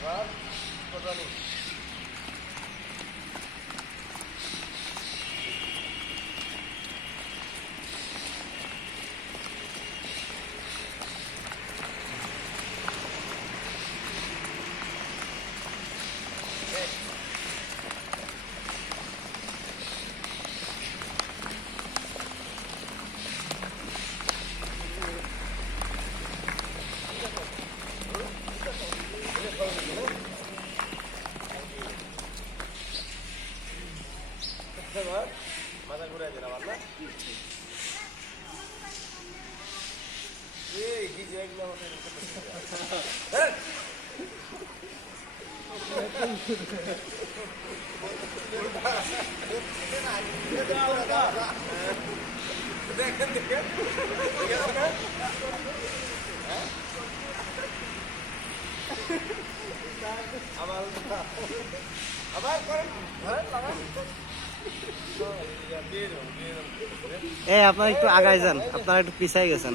Claro, luz. এ আপনারা একটু আগায় যান। আপনারা একটু পিছাই গেছেন।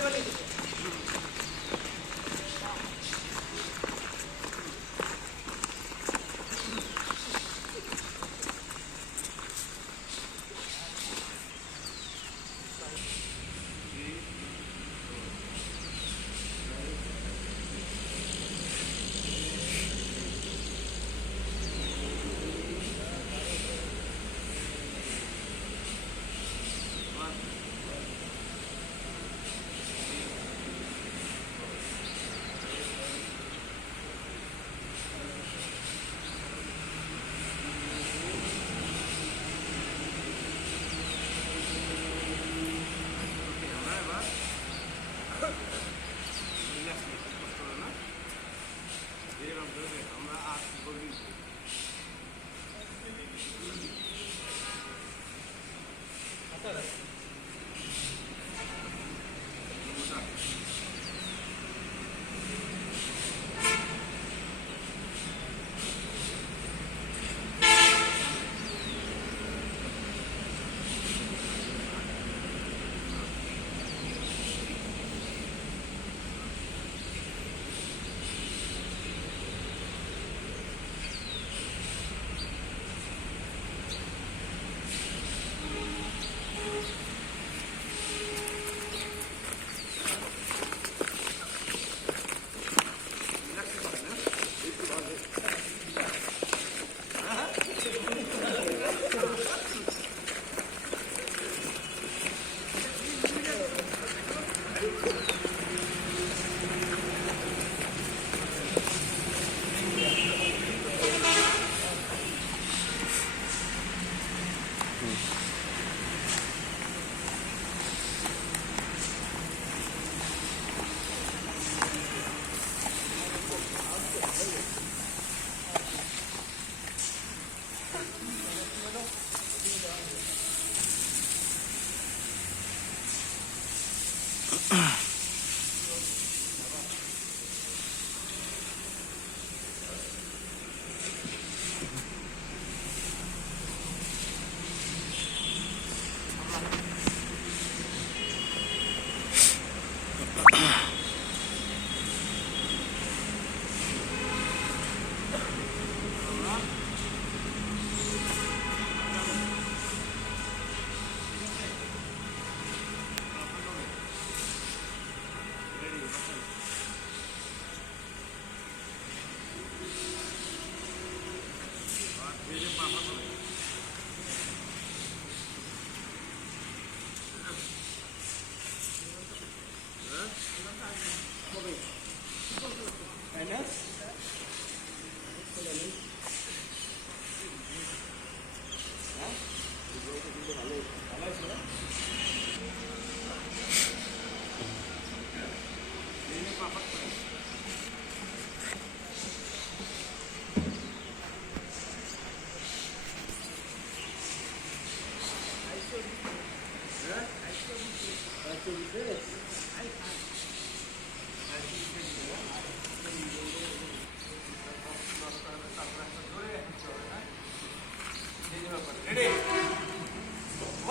Gracias.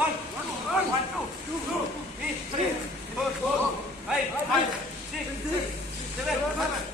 One, one, two, two, three, four, four, five, five, six, six, seven, seven.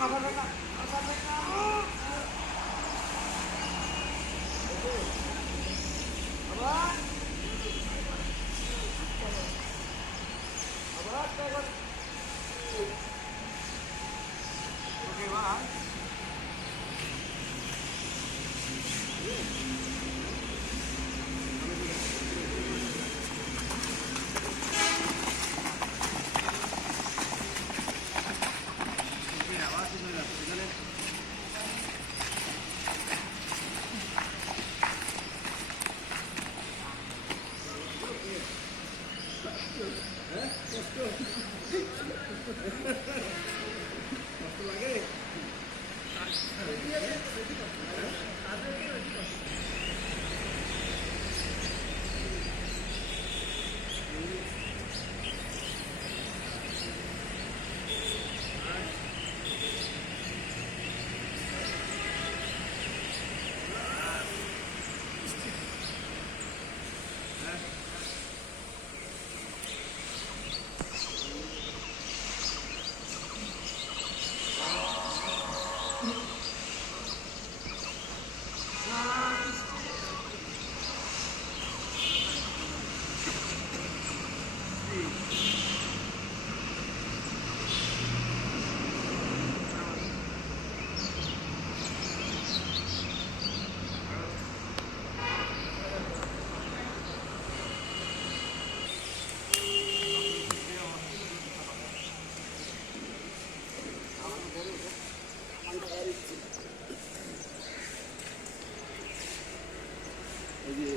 มาทำอะไรกันมาทไรกัน এই যে